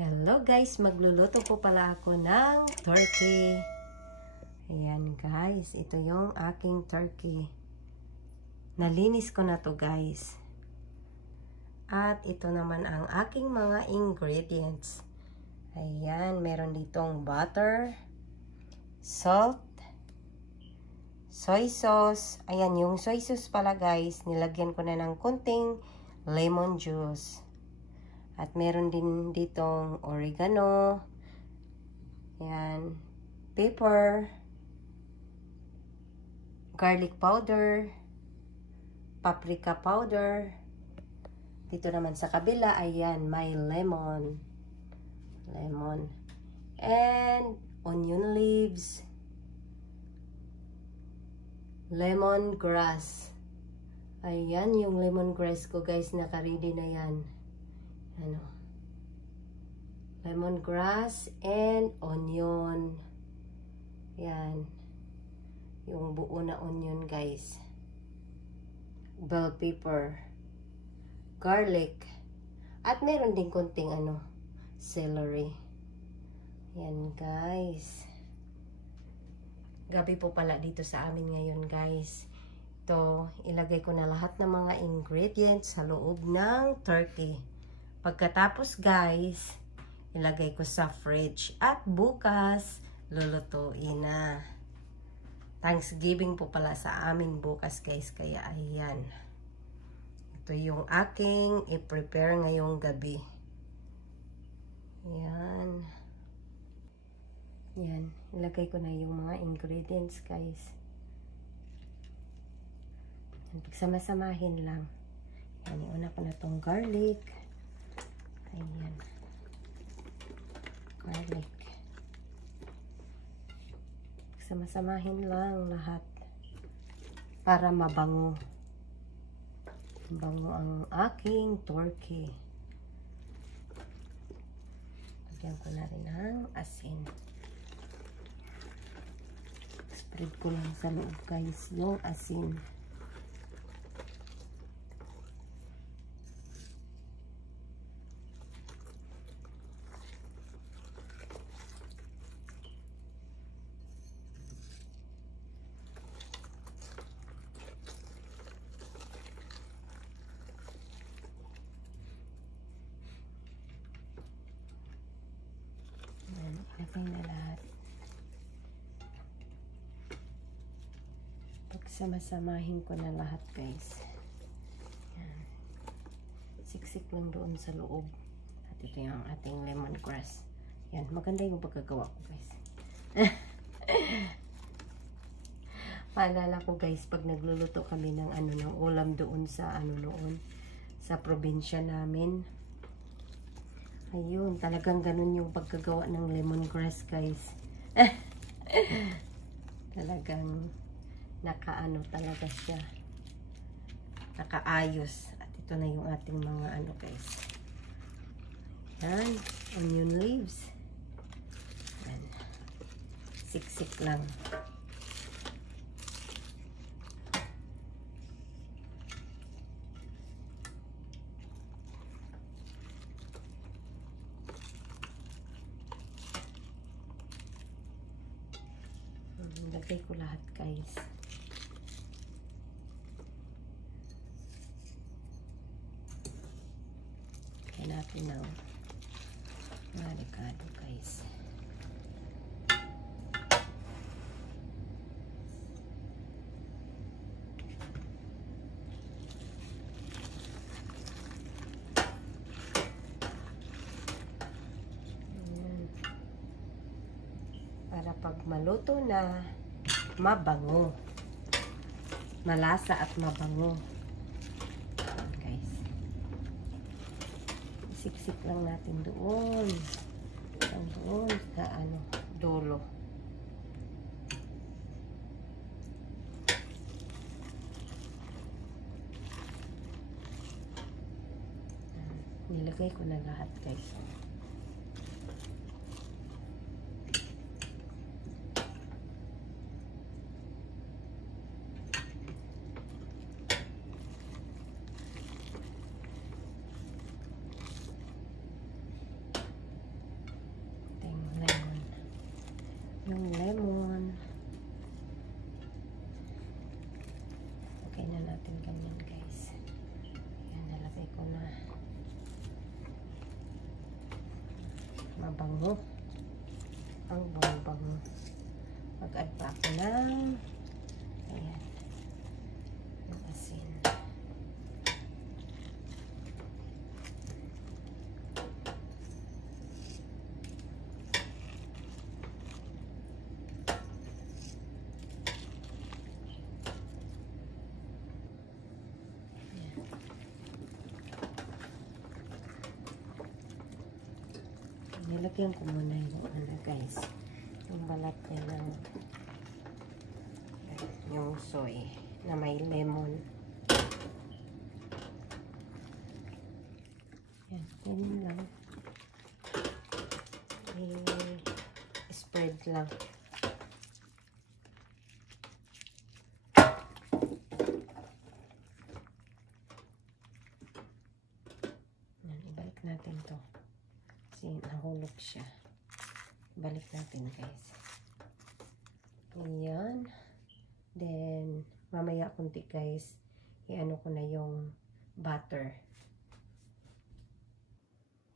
Hello guys, magluluto po pala ako ng turkey. Ayan guys, ito yung aking turkey. Nalinis ko na to guys. At ito naman ang aking mga ingredients. Ayan, meron ditong butter, salt, soy sauce. Ayan, yung soy sauce pala guys, nilagyan ko na ng konting lemon juice. At meron din ditong oregano, yan, pepper, garlic powder, paprika powder. Dito naman sa kabila, ayan, may lemon, and onion leaves, lemongrass. Ayan, yung lemongrass ko guys, naka-ready na yan. Lemongrass and onion. Yan. Yung buo na onion guys. Bell pepper. Garlic. At meron din konting celery. Yan guys. Gabi po pala dito sa amin ngayon guys. Ito, ilagay ko na lahat ng mga ingredients sa loob ng turkey. Pagkatapos guys, ilagay ko sa fridge at bukas lulutuin na. Thanksgiving po pala sa amin bukas guys, kaya ayan. Ito yung aking i-prepare ngayong gabi. Ayan. Yan, ilagay ko na yung mga ingredients guys. Pagsama-samahin lang. Yan, iuna ko na tong garlic. Ayan. Garlic. Sama-samahin lang lahat para mabango. Mabango ang aking turkey. Lagyan ko na rin ang asin. Spread ko lang sa loob guys yung asin. Ilagay na lahat. Pagsama-samahin ko na lahat guys. Yan. Siksik lang doon sa loob. At ito yung ating lemongrass. Yan, maganda yung pagkagawa ko guys. Paalala ko guys, pag nagluluto kami ng ng ulam doon sa noon sa probinsya namin. Ayun, talagang ganun yung pagkagawa ng lemongrass guys. Talagang nakaano talaga siya. Nakaayos. At ito na yung ating mga guys. Yan, onion leaves. Yan. Siksik lang. Lagay ko lahat guys. Kaya natin ng delikado guys. Para pag maluto na, mabango. Malasa at mabango. Ayan, guys. Siksik lang natin doon. Doon sa dulo. Nilagay ko na lahat guys. yung lemon. Okay na natin ganyan guys. Yan, nalagay ko na. Mabango. Ang bango-bango. Mag-add pa ako ng ayan, yung asin. Nilagyan ko muna yung ano guys, yung balat niya ng yung soy na may lemon. Yan, ganyan lang. I-spread lang. Yan, ibalik natin to. Kasi nahulog siya. Balik natin guys. Ayan. Then, mamaya kunti guys, i-ano ko na yung butter.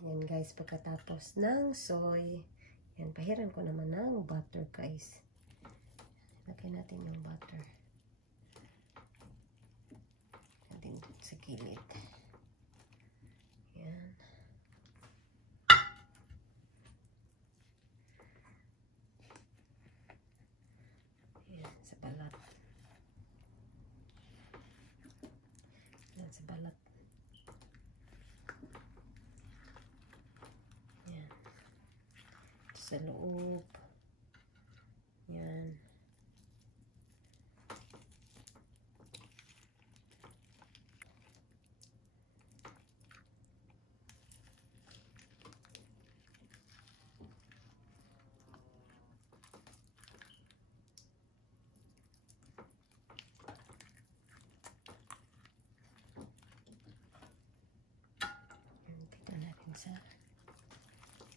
Ayan guys, pagkatapos ng soy, yan, pahiran ko naman ng butter guys. Lagay natin yung butter. Natin sa gilid. Yan. Sa balat. Yan, sa balat. Yan. Sa loob. Yan.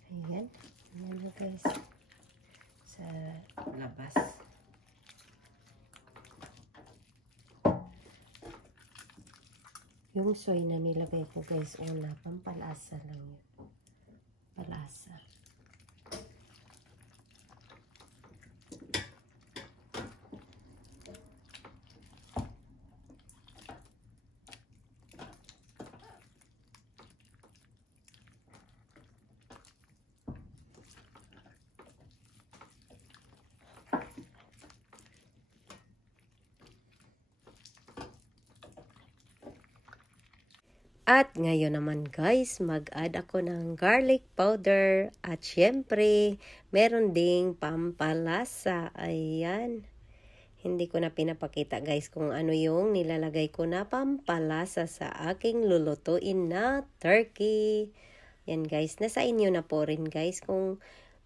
Ayan. Ayan na guys. Sa labas. Yung soy na nilagay ko guys, una, pampalasa lang yun. Palasa. At ngayon naman guys, mag-add ako ng garlic powder at syempre, meron ding pampalasa. Ayan. Hindi ko na pinapakita guys kung ano yung nilalagay ko na pampalasa sa aking lulutuin na turkey. Yan guys, nasa inyo na po rin guys kung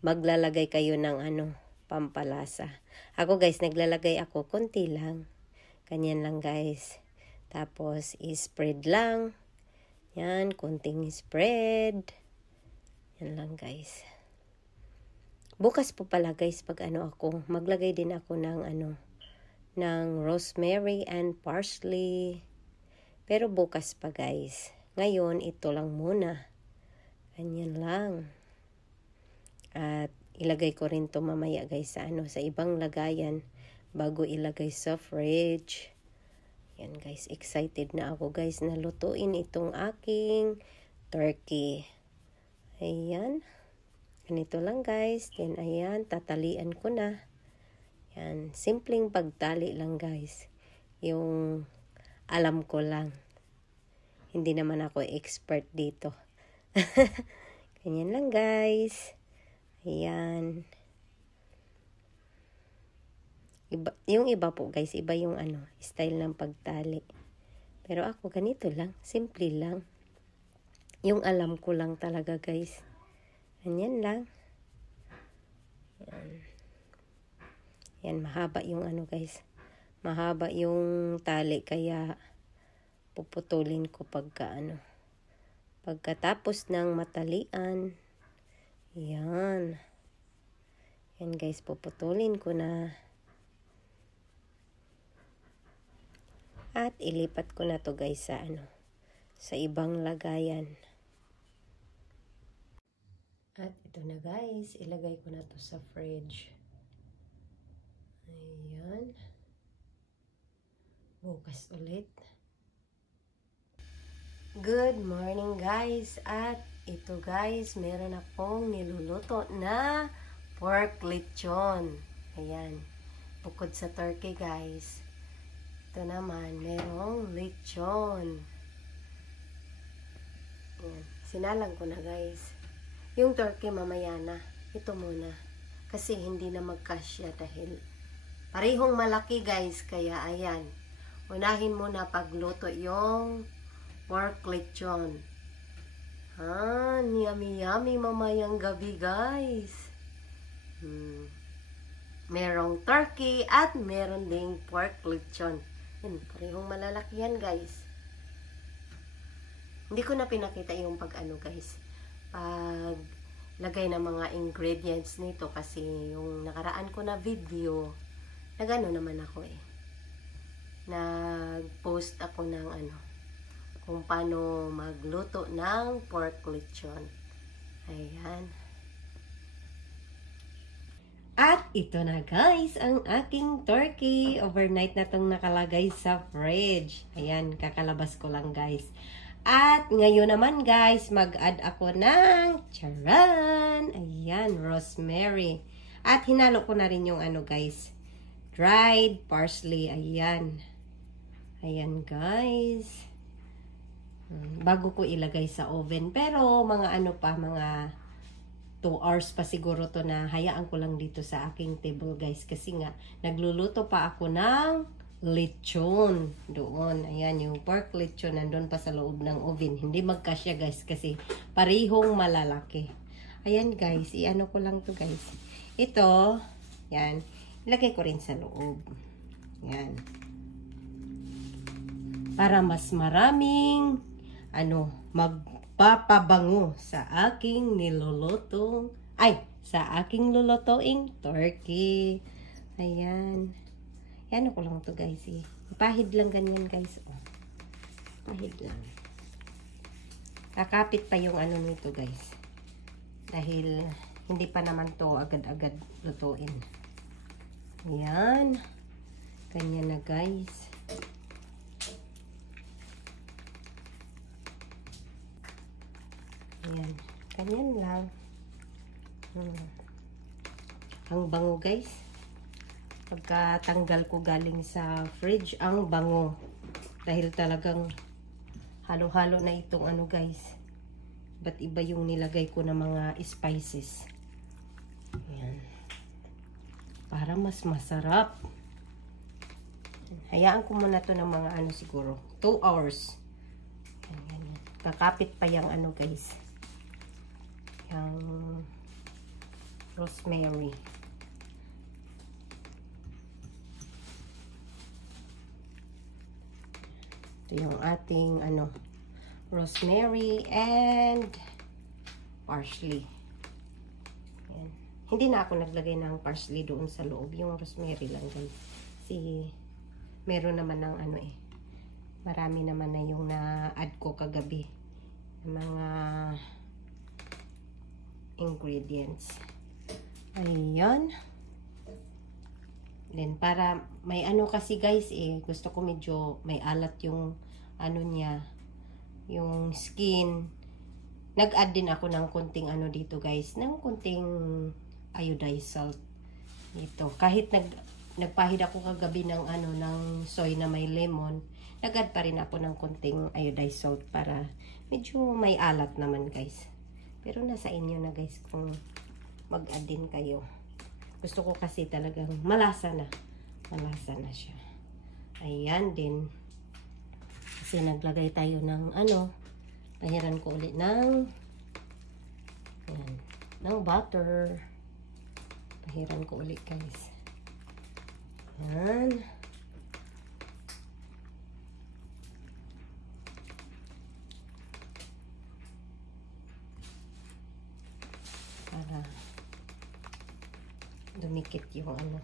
maglalagay kayo ng ano, pampalasa. Ako guys, naglalagay ako konti lang. Ganyan lang guys. Tapos, i-spread lang. Yan, konting spread. Yan lang guys. Bukas po pala guys, pag ano ako, maglagay din ako ng ano, ng rosemary and parsley. Pero bukas pa guys. Ngayon, ito lang muna. Ganyan lang. At ilagay ko rin to mamaya guys sa ano, sa ibang lagayan bago ilagay sa fridge. Yan guys, excited na ako guys na lutuin itong aking turkey. Ayan. Ganito lang guys. Then ayan, tatalian ko na. Yan, simpleng pagtali lang guys. Yung alam ko lang. Hindi naman ako expert dito. Ganyan lang guys. Ayan. Yung iba po guys, iba yung ano, style ng pagtali. Pero ako ganito lang, simple lang. Yung alam ko lang talaga guys. Ganyan lang. Yan. Yan, mahaba yung ano guys. Mahaba yung tali kaya puputulin ko pagka ano. Pagkatapos ng matalian. Yan. Yan guys, puputulin ko na. At ilipat ko na to guys sa sa ibang lagayan. At ito na guys, ilagay ko na to sa fridge. Ayan. Bukas ulit. Good morning guys. At ito guys, meron akong niluluto na pork lechon. Ayan. Bukod sa turkey guys, ito naman, merong lechon. Ayan. Sinalang ko na guys. Yung turkey mamaya na. Ito muna. Kasi hindi na magkasya dahil parehong malaki guys. Kaya ayan. Unahin muna pagluto yung pork lechon. Yummy yummy mamayang gabi guys. Merong turkey at meron ding pork lechon. Yan, parehong malalaki yan guys. Hindi ko na pinakita yung guys. Pag lagay ng mga ingredients nito kasi yung nakaraan ko na video, nagano naman ako nag-post ako ng kung paano magluto ng pork lechon. Ayan. At ito na guys, ang aking turkey. Overnight na tong nakalagay sa fridge. Ayan, kakalabas ko lang guys. At ngayon naman guys, mag-add ako ng charan. Ayan, rosemary. At hinalo ko na rin yung guys, dried parsley. Ayan. Ayan guys. Bago ko ilagay sa oven. Pero mga mga 2 hours pa siguro to na hayaan ko lang dito sa aking table guys. Kasi nga, nagluluto pa ako ng lechon doon. Ayan, yung pork lechon nandun pa sa loob ng oven. Hindi magkasya guys kasi parehong malalaki. Ayan guys, i-ano ko lang to guys. Ito, yan, ilagay ko rin sa loob. Yan. Para mas maraming magpapabango sa aking nilulutong sa aking lulutuing turkey. Ayan. Yan ako lang to guys Ipahid lang ganyan guys. Pahid lang. Kakapit pa yung nito guys. Dahil hindi pa naman to agad-agad lutuin. Ayan. Ganyan na guys. Ayan. Ganyan lang. Ang bango guys. Pagkatanggal ko galing sa fridge, ang bango. Dahil talagang halo-halo na itong guys. Ba't iba yung nilagay ko na mga spices. Ayan. Para mas masarap. Hayaan ko muna to ng mga siguro 2 hours. Ayan. Kakapit pa yung guys. Yung rosemary. Ito yung ating rosemary and parsley. Ayan. Hindi na ako naglagay ng parsley doon sa loob. Yung rosemary lang guys. Kasi meron naman ng marami naman na yung na-add ko kagabi. Mga ingredients. Ayan. Then, para may kasi guys gusto ko medyo may alat yung niya, yung skin. Nag-add din ako ng konting dito guys, ng konting iodized salt dito. Kahit nagpahid ako kagabi ng ng soy na may lemon, nag-add pa rin ako ng konting iodized salt para medyo may alat naman guys. Pero nasa inyo na guys kung mag-add din kayo. Gusto ko kasi talagang malasa na. Malasa na siya. Ayan din. Kasi naglagay tayo ng pahiran ko ulit ng butter. Pahiran ko ulit guys. Ayan. Para Dumikit yung ano.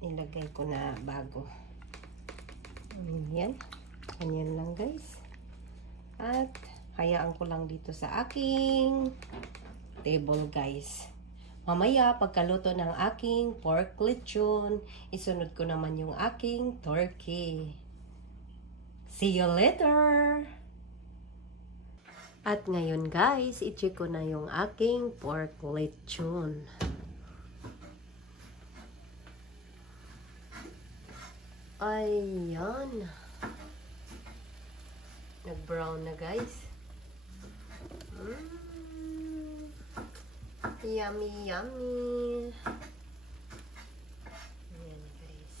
Nilagay ko na bago. Yan. Ganyan lang guys. At hayaan ko lang dito sa aking table guys. Mamaya pagkaluto ng aking pork lechon, isunod ko naman yung aking turkey. See you later! At ngayon guys, i-check ko na yung aking pork lechon. Ayan. Nag-brown na guys. Yummy, yummy. Ayan guys.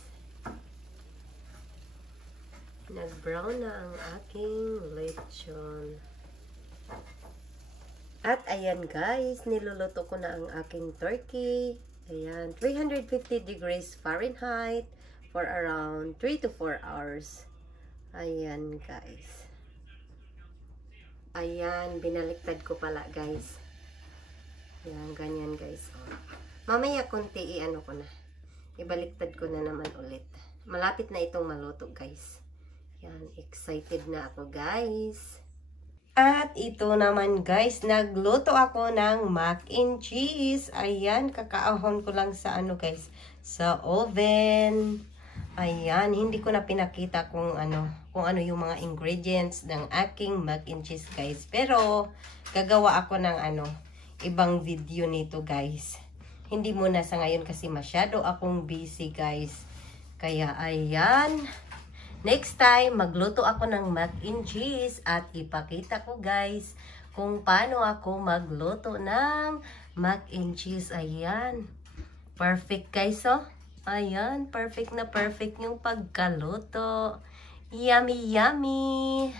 Nag-brown na ang aking lechon. At ayan guys, niluluto ko na ang aking turkey. Ayan, 350 degrees Fahrenheit for around 3 to 4 hours. Ayan guys. Ayan, binaliktad ko pala guys. Ayan, ganyan guys. Mamaya konti i-ano ko na. Ibaliktad ko na naman ulit. Malapit na itong maluto guys. Ayan, excited na ako guys. At ito naman guys, nagluto ako ng mac and cheese. Ayan, kakaahon ko lang sa ano guys, sa oven. Ayan, hindi ko na pinakita kung ano yung mga ingredients ng aking mac and cheese guys. Pero gagawa ako ng ibang video nito guys. Hindi muna sa ngayon kasi masyado akong busy guys. Kaya ayan, next time magluto ako ng mac and cheese at ipakita ko guys kung paano ako magluto ng mac and cheese. Ayan, perfect guys oh. Ayan, perfect na perfect yung pagkaluto. Yummy, yummy!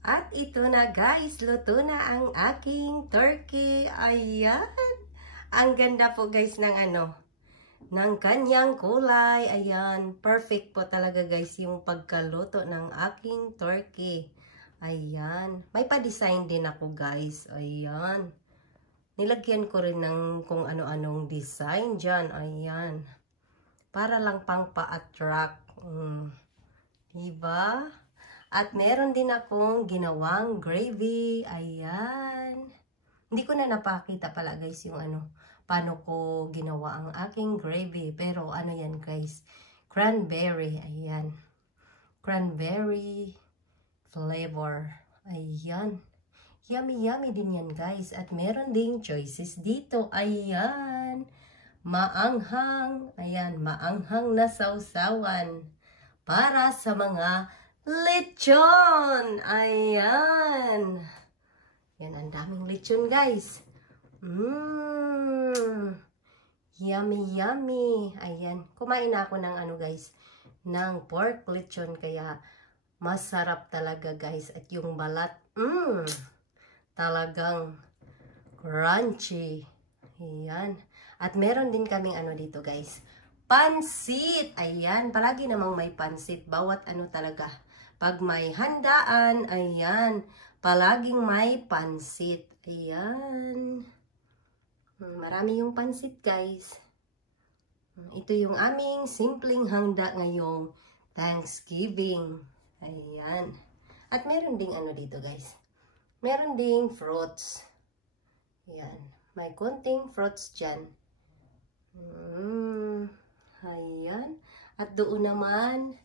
At ito na guys, luto na ang aking turkey. Ayan! Ang ganda po guys ng ng kanyang kulay. Ayan, perfect po talaga guys yung pagkaluto ng aking turkey. Ayan, may pa-design din ako guys. Ayan, nilagyan ko rin ng kung ano-anong design dyan. Ayan. Para lang pang pa-attract. Diba? At meron din akong ginawang gravy. Ayan. Hindi ko na napakita pala guys yung paano ko ginawa ang aking gravy. Pero yan guys. Cranberry. Ayan. Cranberry flavor. Ayan. Yummy, yummy din yan guys. At meron ding choices dito. Ayan. Maanghang, ayan, maanghang na sausawan para sa mga lechon. Ayan. Yan, ang daming lechon, guys. Yummy, yummy. Ayan, kumain na ako ng guys, ng pork lechon, kaya masarap talaga, guys. At yung balat, talagang crunchy. Ayan. At meron din kaming dito guys, pansit. Ayan, palagi namang may pansit. Bawat talaga. Pag may handaan, ayan, palaging may pansit. Ayan. Marami yung pansit guys. Ito yung aming simpleng handa ngayong Thanksgiving. Ayan. At meron ding dito guys. Meron ding fruits. Ayan. May konting fruits dyan. Ayan. At doon naman,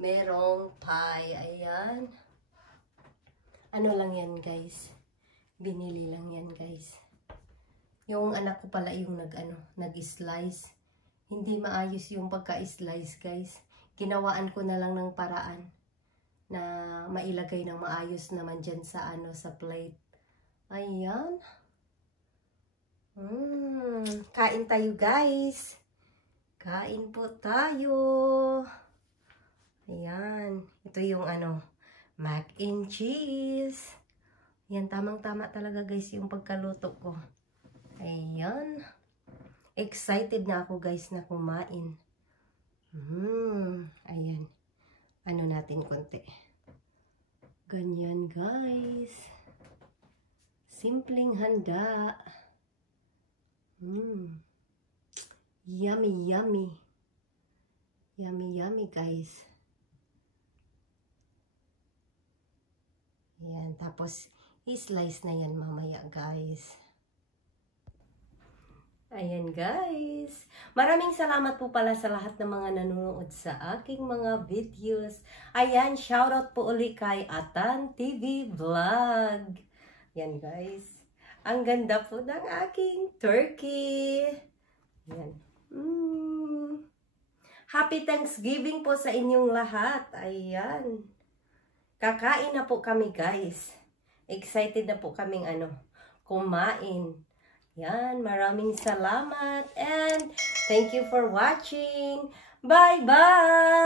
merong pie. Ayan. Ano lang yan, guys? Binili lang yan, guys. Yung anak ko pala yung nag-slice. Hindi maayos yung pagka-slice, guys. Ginawaan ko na lang ng paraan na mailagay ng maayos naman dyan sa sa plate. Ayan. Kain tayo guys. Kain po tayo. Ayan. Ito yung mac and cheese. Ayan, tamang-tama talaga guys yung pagkaluto ko. Ayan. Excited na ako guys na kumain. Ayan. Natin konti. Ganyan guys. Simpleng handa. Yummy, yummy. Yummy, yummy, guys. Ayan, tapos i-slice na yan mamaya, guys. Ayan, guys. Maraming salamat po pala sa lahat ng mga nanonood sa aking mga videos. Ayan, shoutout po uli kay Atan TV Vlog. Ayan, guys. Ang ganda po ng aking turkey. Ayan. Happy Thanksgiving po sa inyong lahat. Ayan. Kakain na po kami, guys. Excited na po kaming kumain. Yan, maraming salamat and thank you for watching. Bye-bye!